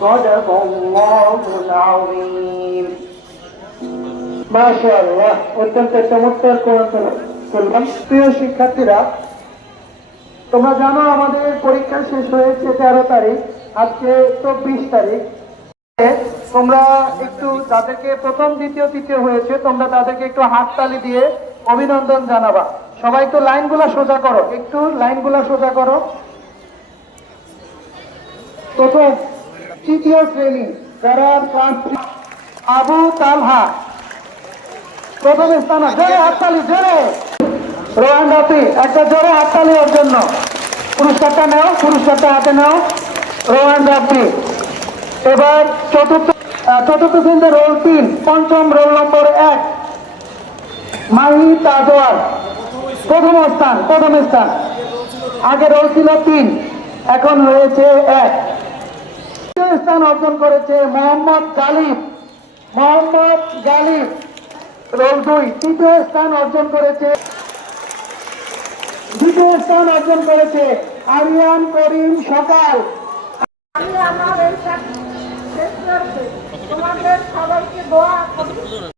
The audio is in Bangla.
صدق الله العظيم মাশাআল্লাহ অত্যন্ত চমৎকার কোরআন তেলাওয়াত। প্রিয় শিক্ষার্থীরা, তোমরা জানো আমাদের পরীক্ষা শেষ হয়েছে 13 তারিখ, আজকে 24 তারিখ। তোমরা একটু যাদেরকে প্রথম দ্বিতীয় তৃতীয় হয়েছে তোমরা তাদেরকে একটু হাততালি দিয়ে অভিনন্দন জানাবা। সবাই একটু লাইনগুলো সোজা করো, একটু লাইনগুলো সোজা করো। প্রথম তৃতীয় শ্রেণী যারা ক্লাস আবু তালহা প্রথম স্থান, জোরে হাততালি, জোরে। রোহান রাফি, একটা জোরে হাততালি ওর জন্য। পুরস্কারটা নাও, পুরস্কারটা হাতে নাও। রোহান রাফি। এবার চতুর্থ শ্রেণীতে রোল 3, পঞ্চম রোল নম্বর 1 মাহি তাজওয়ার প্রথম স্থান। আগে রোল ছিল 3, এখন হয়েছে 1। তৃতীয় স্থান অর্জন করেছে মোহাম্মদ গালিব রোল 2। দ্বিতীয় স্থান অর্জন করেছে আরিয়ান করিম সকাল। আমি আমার এই তোমাদের সবাইকে দোয়া করি।